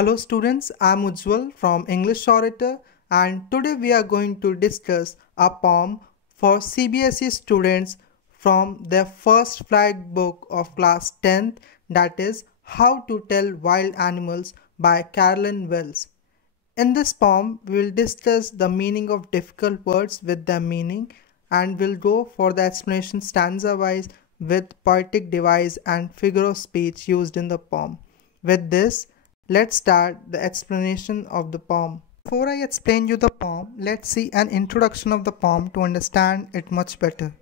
Hello students, I am Ujjwal from English Orator and today we are going to discuss a poem for CBSE students from their first flight book of class 10th, that is How to Tell Wild Animals by Carolyn Wells. In this poem, we will discuss the meaning of difficult words with their meaning and will go for the explanation stanza wise with poetic device and figure of speech used in the poem. With this, let's start the explanation of the poem. Before I explain you the poem, let's see an introduction of the poem to understand it much better.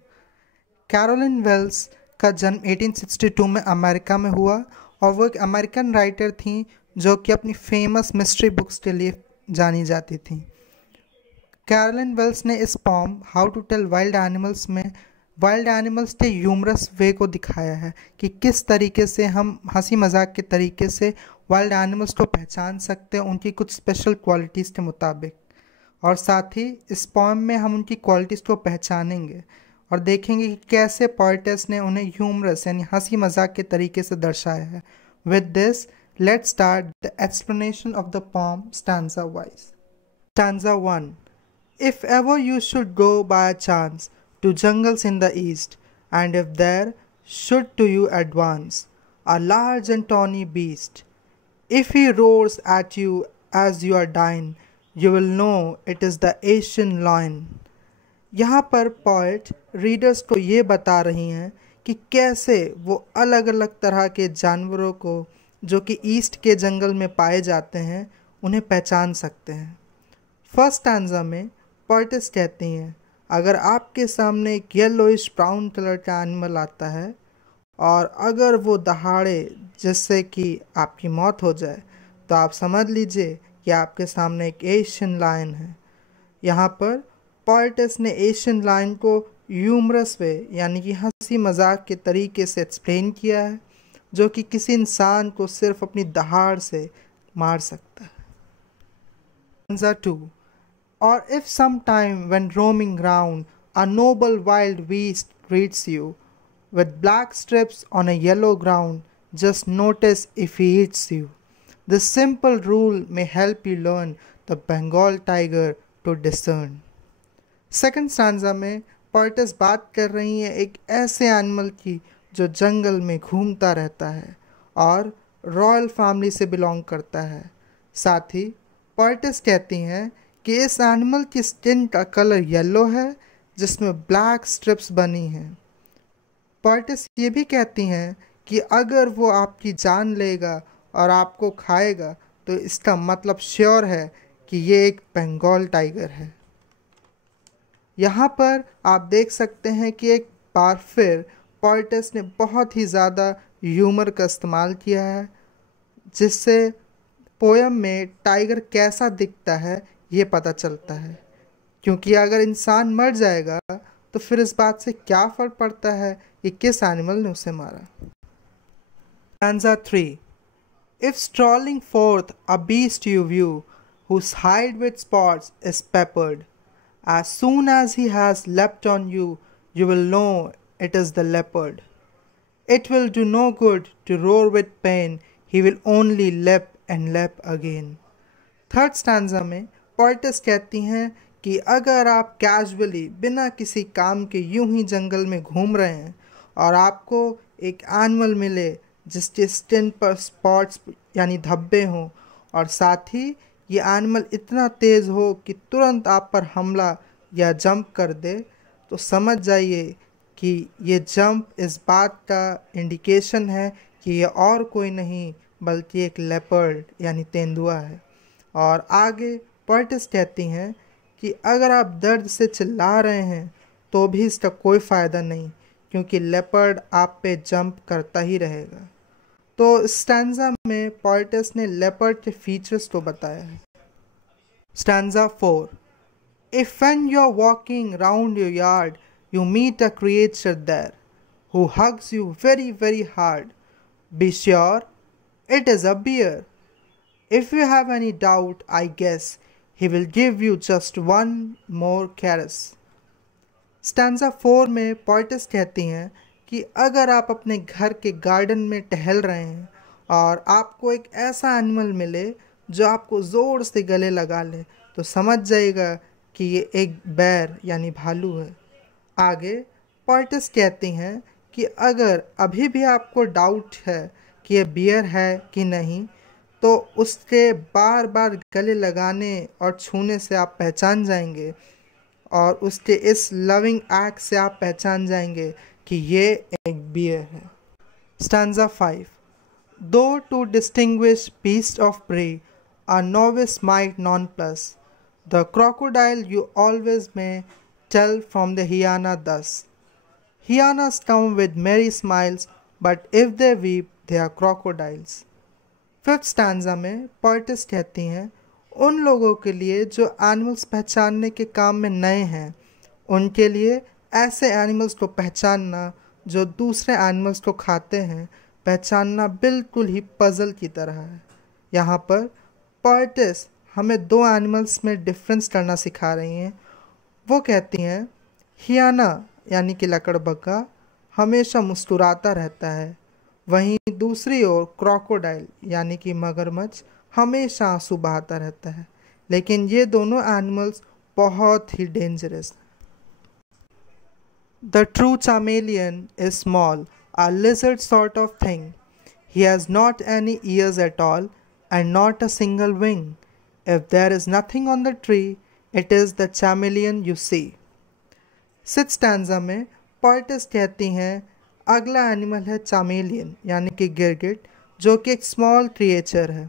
Caroline Wells का जन्म 1862 में America में हुआ और वो एक American writer थी जो कि अपनी फेमस मिस्ट्री बुक्स के लिए जानी जाती थी। कैरोलिन वेल्स ने इस poem how to tell wild animals में वाइल्ड एनिमल्स के ह्यूमरस वे को दिखाया है कि किस तरीके से हम हंसी मजाक के तरीके से वाइल्ड एनिमल्स को पहचान सकते हैं उनकी कुछ स्पेशल क्वालिटीज़ के मुताबिक, और साथ ही इस पोम में हम उनकी क्वालिटीज़ को पहचानेंगे और देखेंगे कि कैसे पोएटेस ने उन्हें ह्यूमरस यानी हंसी मजाक के तरीके से दर्शाया है। With this let's start the explanation of the pome stanza wise. Stanza 1. If ever you should go by a chance to jungles in the east, and if there should to you advance a large and tawny beast, if he roars at you as you are dying, you will know it is the Asian lion. यहाँ पर poet readers को ये बता रही हैं कि कैसे वो अलग अलग तरह के जानवरों को जो कि ईस्ट के जंगल में पाए जाते हैं उन्हें पहचान सकते हैं। फर्स्ट स्टैंजा में पोएटेस कहती हैं, अगर आपके सामने एक येलोइश ब्राउन कलर का एनिमल आता है और अगर वो दहाड़े जिससे कि आपकी मौत हो जाए तो आप समझ लीजिए कि आपके सामने एक एशियन लायन है। यहाँ पर पोएटेस ने एशियन लायन को ह्यूमरस वे यानी कि हंसी मजाक के तरीके से एक्सप्लेन किया है जो कि किसी इंसान को सिर्फ अपनी दहाड़ से मार सकता है। Stanza 2. Or if sometime when roaming round a noble wild beast greets you with black strips on a yellow ground, just notice if he eats you. This simple rule may help you learn the Bengal tiger to discern. Second stanza में poetess बात कर रही हैं एक ऐसे animal की जो जंगल में घूमता रहता है और रॉयल फैमिली से बिलोंग करता है। साथ ही पोएटेस कहती हैं कि इस एनिमल की स्किन का कलर येलो है जिसमें ब्लैक स्ट्रिप्स बनी हैं। पोएटेस ये भी कहती हैं कि अगर वो आपकी जान लेगा और आपको खाएगा तो इसका मतलब श्योर है कि ये एक बंगाल टाइगर है। यहाँ पर आप देख सकते हैं कि एक बार फिर पोएटेस ने बहुत ही ज़्यादा ह्यूमर का इस्तेमाल किया है जिससे पोयम में टाइगर कैसा दिखता है ये पता चलता है, क्योंकि अगर इंसान मर जाएगा तो फिर इस बात से क्या फ़र्क पड़ता है कि किस एनिमल ने उसे मारा। Stanza 3. If strolling forth a beast you view whose hide with spots is peppered, as soon as he has leapt on you, you will know it is the leopard. It will do no good to roar with pain, he will only leap and leap again. Third stanza में poetess कहती हैं कि अगर आप casually बिना किसी काम के यूं ही जंगल में घूम रहे हैं और आपको एक एनिमल मिले जिसके स्किन पर स्पॉट्स यानी धब्बे हों और साथ ही ये एनिमल इतना तेज़ हो कि तुरंत आप पर हमला या जंप कर दे, तो समझ जाइए कि ये जंप इस बात का इंडिकेशन है कि ये और कोई नहीं बल्कि एक लेपर्ड यानी तेंदुआ है। और आगे पोएटेस कहती हैं कि अगर आप दर्द से चिल्ला रहे हैं तो भी इसका कोई फ़ायदा नहीं, क्योंकि लेपर्ड आप पे जंप करता ही रहेगा। तो स्टैंजा में पोएटेस ने लेपर्ड के फीचर्स को बताया है। Stanza 4. If when you're walking round your yard you meet a creature there who hugs you very very hard, be sure it is a bear. If you have any doubt, I guess he will give you just one more caress. Stanza 4 में poetess कहती हैं कि अगर आप अपने घर के garden में टहल रहे हैं और आपको एक ऐसा एनिमल मिले जो आपको ज़ोर से गले लगा ले, तो समझ जाइएगा कि ये एक बेर यानी भालू है। आगे पोएटिस कहती हैं कि अगर अभी भी आपको डाउट है कि ये बियर है कि नहीं, तो उसके बार बार गले लगाने और छूने से आप पहचान जाएंगे, और उसके इस लविंग एक्ट से आप पहचान जाएंगे कि ये एक बियर है। Stanza 5। Though to distinguish beast of prey, a novice might nonplus, the crocodile you always may tell from the hyena thus. Hyenas come with merry smiles, but if they weep, they are crocodiles. Fifth stanza में poet's कहती हैं, उन लोगों के लिए जो animals पहचानने के काम में नए हैं, उनके लिए ऐसे एनिमल्स को पहचानना जो दूसरे एनिमल्स को खाते हैं, पहचानना बिल्कुल ही पजल की तरह है। यहाँ पर पोएटिस हमें दो एनिमल्स में डिफरेंस करना सिखा रही हैं। वो कहती हैं, हियाना यानी कि लकड़बग्गा हमेशा मुस्कुराता रहता है, वहीं दूसरी ओर क्रोकोडाइल यानी कि मगरमच्छ हमेशा आंसू बहाता रहता है। लेकिन ये दोनों एनिमल्स बहुत ही डेंजरस हैं। The true chameleon is small, a lizard sort of thing. He has not any ears at all and not a single wing. If there is nothing on the tree, it is the chameleon you see. Sixth stanza में poet's कहती हैं, अगला animal है चामेलियन यानी कि गिरगिट, जो कि एक स्मॉल क्रिएचर है।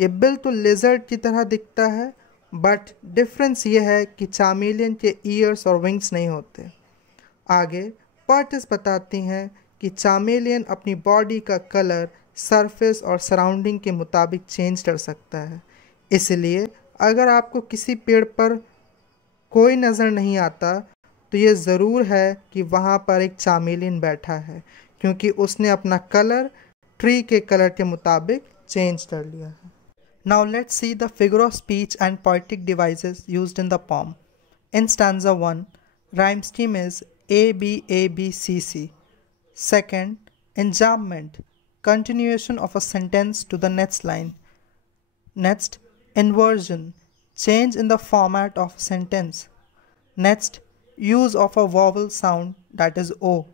ये बिल्कुल लिजर्ड की तरह दिखता है, बट डिफरेंस ये है कि चामेलियन के ईयर्स और विंग्स नहीं होते। आगे पोएटिस बताती हैं कि चामेलियन अपनी बॉडी का कलर सरफेस और सराउंडिंग के मुताबिक चेंज कर सकता है। इसलिए अगर आपको किसी पेड़ पर कोई नज़र नहीं आता, तो ये ज़रूर है कि वहाँ पर एक चामेलियन बैठा है, क्योंकि उसने अपना कलर ट्री के कलर के मुताबिक चेंज कर लिया है। Now let's see the figure of speech and poetic devices used in the poem. In stanza 1, rhyme scheme is A B A B C C. Second, enjambment, continuation of a sentence to the next line. Next, inversion, change in the format of a sentence. Next, use of a vowel sound, that is O.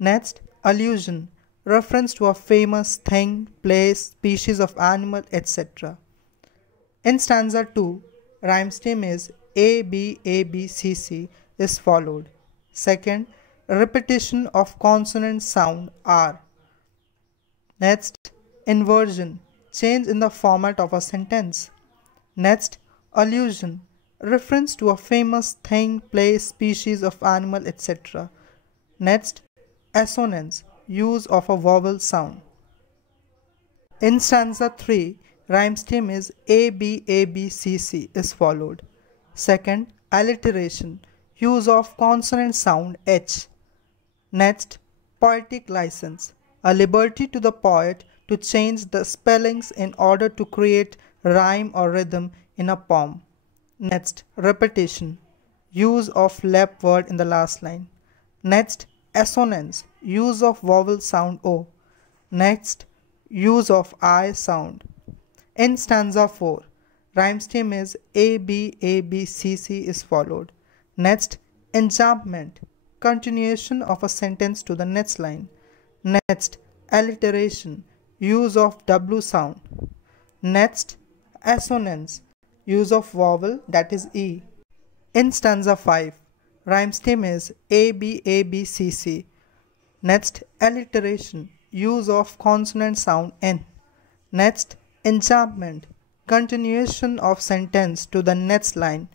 Next, allusion, reference to a famous thing, place, species of animal, etc. In stanza 2, rhyme scheme is A B A B C C is followed. Second, repetition of consonant sound R. Next, inversion, change in the format of a sentence. Next, allusion, reference to a famous thing, place, species of animal, etc. Next, assonance, use of a vowel sound. In stanza 3, rhyme scheme is A B A B C C is followed. Second, alliteration, use of consonant sound H. Next, poetic license, a liberty to the poet to change the spellings in order to create rhyme or rhythm in a poem. Next, repetition, use of lep word in the last line. Next, assonance, use of vowel sound O. Next, use of I sound. In stanza 4, rhyme scheme is A B A B C C is followed. Next, enjambment, continuation of a sentence to the next line. Next, alliteration, use of W sound. Next, assonance, use of vowel, that is E. In stanza 5, rhyme scheme is A B A B C C. Next, alliteration, use of consonant sound N. Next, enjambment, continuation of sentence to the next line.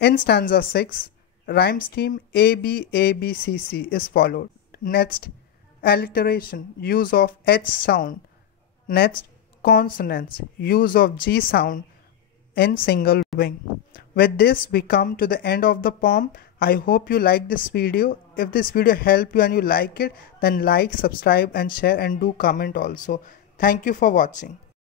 In stanza 6, rhyme scheme A B A B C C is followed. Next, alliteration, use of H sound. Next, consonants, use of G sound in single wing. With this, we come to the end of the poem. I hope you like this video. If this video helped you and you like it, then like, subscribe and share, and do comment also. Thank you for watching.